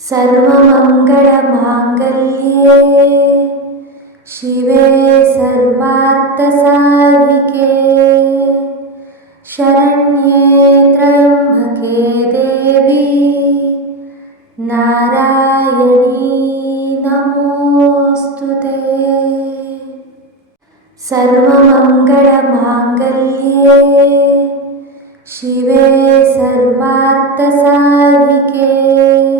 सर्वमङ्गलमाङ्गल्ये। शिवे सर्वार्थसाधिके। शरण्ये त्र्यम्बके देवी। नारायणी नमोऽस्तु ते। सर्वमङ्गलमाङ्गल्ये। शिवे सर्वार्थसाधिके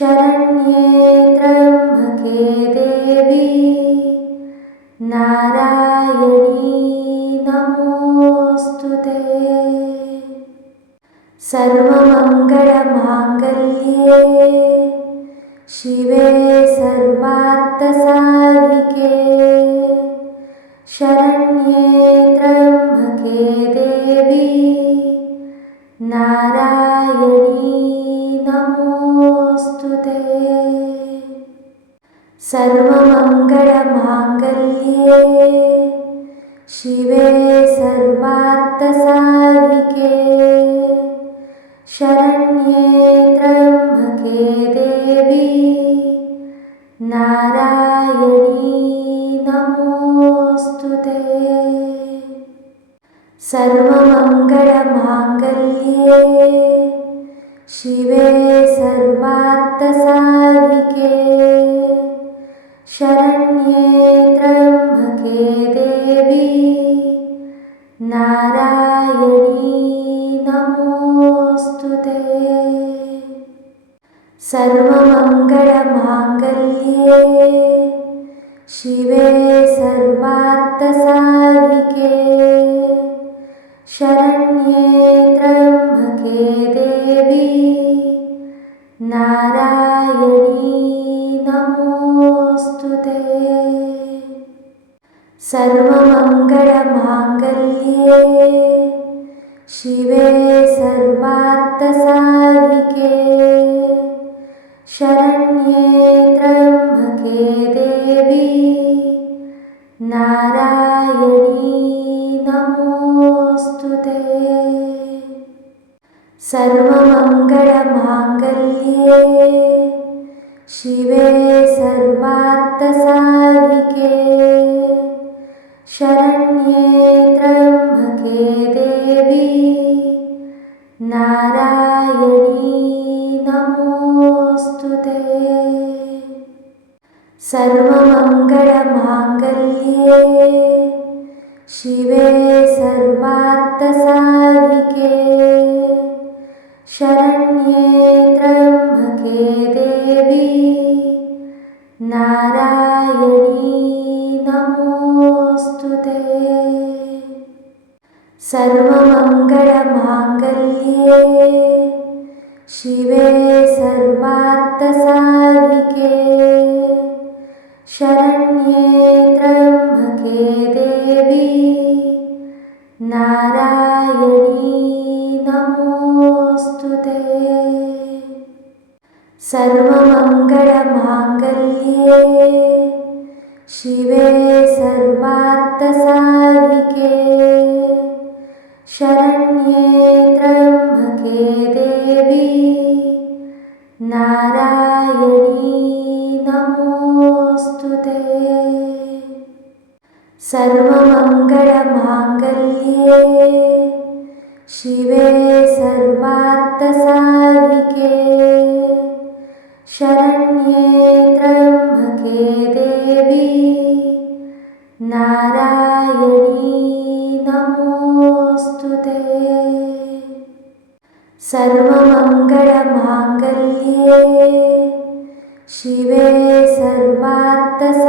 शरण्ये त्र्यम्बके देवी। नारायणी नमोऽस्तु ते। सर्वमङ्गलमाङ्गल्ये शिवे सर्वार्थसाधिके। शरण्ये त्र्यम्बके देवी। नारायणी सर्वमङ्गलमाङ्गल्ये। शिवे सर्वार्थसाधिके। शरण्ये त्र्यम्बके देवी। नारायणी नमोऽस्तु ते। सर्वमङ्गलमाङ्गल्ये। शिवे सर्वार्थसाधिके शरण्ये त्र्यम्बके देवी। नारायणी नमोऽस्तु ते। सर्वमङ्गलमाङ्गल्ये शिवे सर्वार्थसाधिके। शरण्ये त्र्यम्बके देवी। नारायणी सर्वमङ्गलमाङ्गल्ये। शिवे सर्वार्थसाधिके। शरण्ये त्र्यम्बके देवी। नारायणी नमोऽस्तु ते। सर्वमङ्गलमाङ्गल्ये। शिवे सर्वार्थसाधिके शरण्ये त्र्यम्बके देवी। नारायणी नमोऽस्तु ते। सर्वमङ्गलमाङ्गल्ये शिवे सर्वार्थसाधिके। शरण्ये त्र्यम्बके देवी। नारायणी सर्वमङ्गलमाङ्गल्ये। शिवे सर्वार्थसाधिके। शरण्ये त्र्यम्बके देवी। नारायणी नमोऽस्तु ते। सर्वमङ्गलमाङ्गल्ये। शिवे सर्वार्थसाधिके शरण्ये त्र्यम्बके देवी। नारायणी नमोऽस्तु ते। सर्वमङ्गलमाङ्गल्ये शिवे सर्वार्थसाधिके। शरण्ये त्र्यम्बके देवी। नारायणी सर्वमङ्गलमाङ्गल्ये शिवे सर्वार्थसाधिके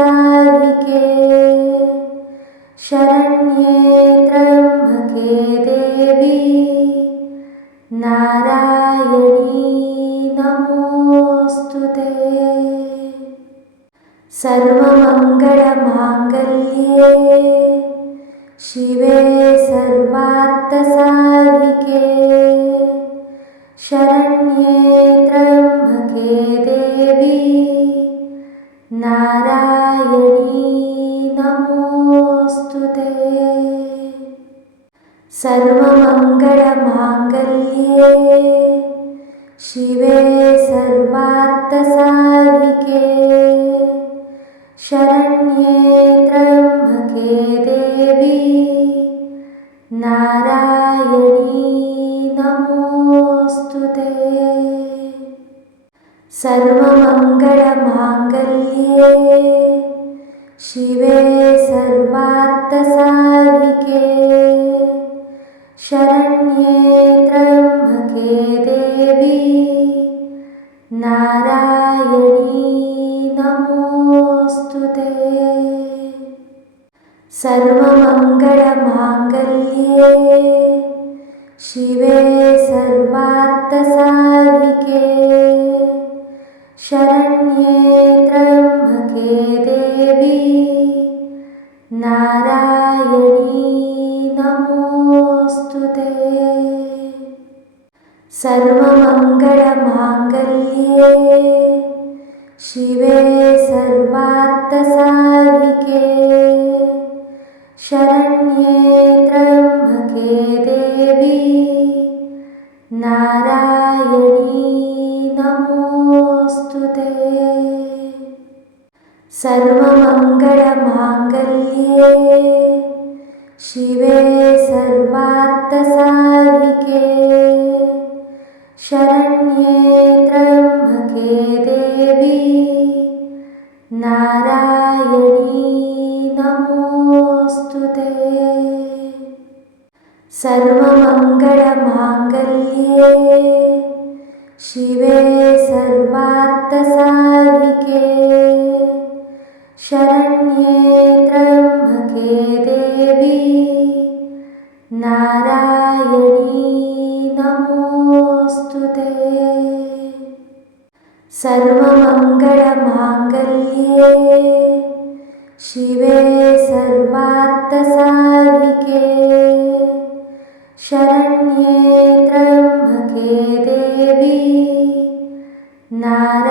शरण्ये त्र्यम्बके देवी नारायणी नमोऽस्तु ते। सर्वमङ्गलमाङ्गल्ये शिवे सर्वार्थसाधिके शरण्ये त्र्यम्बके देवी। नारायणी नमोऽस्तु ते। सर्वमङ्गलमाङ्गल्ये शिवे सर्वा सर्वार्थसाधिके। शरण्ये त्र्यम्बके देवी। नारायणी सर्वमङ्गलमाङ्गल्ये। शिवे सर्वार्थसाधिके। शरण्ये त्र्यम्बके देवी। नारायणी नमोऽस्तु ते। सर्वमङ्गलमाङ्गल्ये। शिवे सर्वार्थसाधिके शरण्ये त्र्यम्बके देवी। नारायणी नमोऽस्तु ते। सर्वमङ्गलमाङ्गल्ये शिवे सर्वार्थसाधिके। शरण्ये त्र्यम्बके देवी। नारायणी सर्वमङ्गलमाङ्गल्ये। शिवे सर्वार्थसाधिके। शरण्ये त्र्यम्बके देवी। नारायणी नमोऽस्तु ते। सर्वमङ्गलमाङ्गल्ये। शिवे सर्वार्थसाधिके शरण्ये त्र्यम्बके देवी। नारायणी नमोऽस्तु ते। सर्वमङ्गलमाङ्गल्ये शिवे सर्वार्थसाधिके। शरण्ये त्र्यम्बके देवी। नारायणी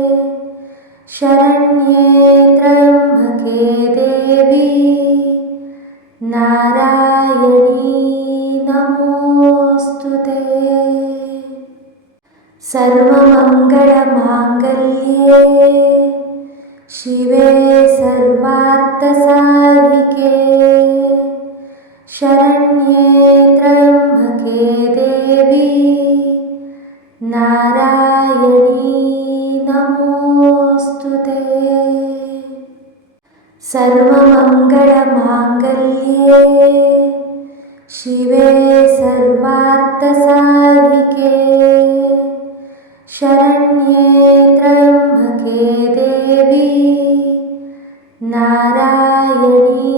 शरण्ये त्र्यम्बके देवी। नारायणी नमोऽस्तु ते। सर्वमङ्गलमाङ्गल्ये शिवे सर्वार्थसाधिके। शरण्ये त्र्यम्बके देवी। नारायणी सर्वमङ्गलमाङ्गल्ये शिवे सर्वार्थसाधिके शरण्ये त्र्यम्बके देवी नारायणी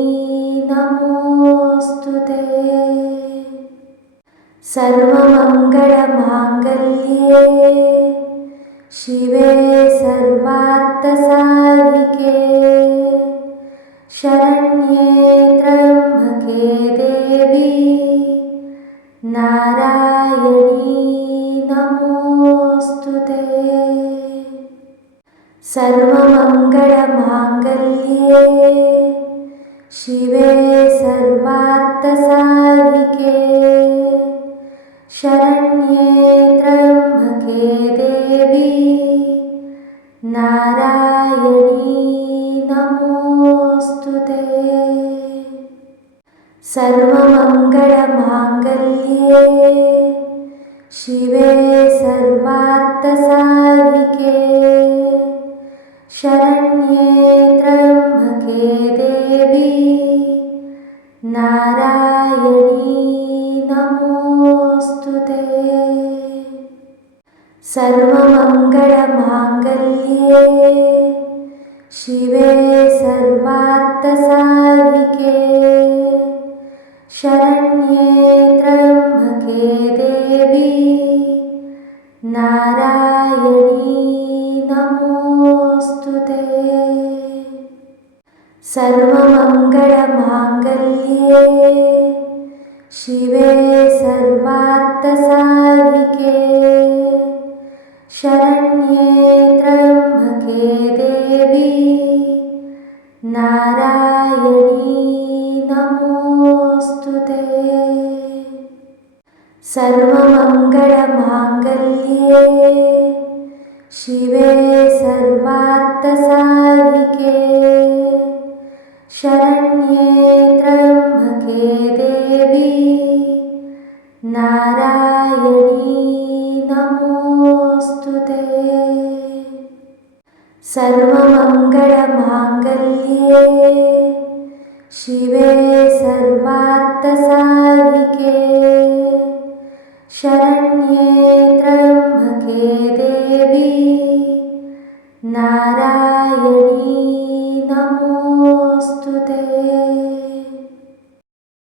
नमोऽस्तु ते। सर्वमङ्गलमाङ्गल्ये शिवे सर्वार्थसाधिके शरण्ये त्र्यम्बके देवी। नारायणी नमोऽस्तु ते। सर्वमङ्गलमाङ्गल्ये शिवे सर्वार्थसाधिके। शरण्ये त्र्यम्बके देवी। नारायणी सर्वमङ्गलमाङ्गल्ये। शिवे सर्वार्थसाधिके। शरण्ये त्र्यम्बके देवी। नारायणी नमोऽस्तु ते। सर्वमङ्गलमाङ्गल्ये। शिवे सर्वार्थसाधिके शरण्ये त्र्यम्बके देवी। नारायणी नमोऽस्तु ते। सर्वमङ्गलमाङ्गल्ये शिवे सर्वार्थसादिके शरण्ये त्र्यम्बके देवी। नारायणी सर्वमङ्गलमाङ्गल्ये। शिवे सर्वार्थसाधिके। शरण्ये त्र्यम्बके देवी। नारायणी नमोऽस्तु ते। सर्वमङ्गलमाङ्गल्ये। शिवे सर्वार्थसाधिके शरण्ये त्र्यम्बके देवी। नारायणी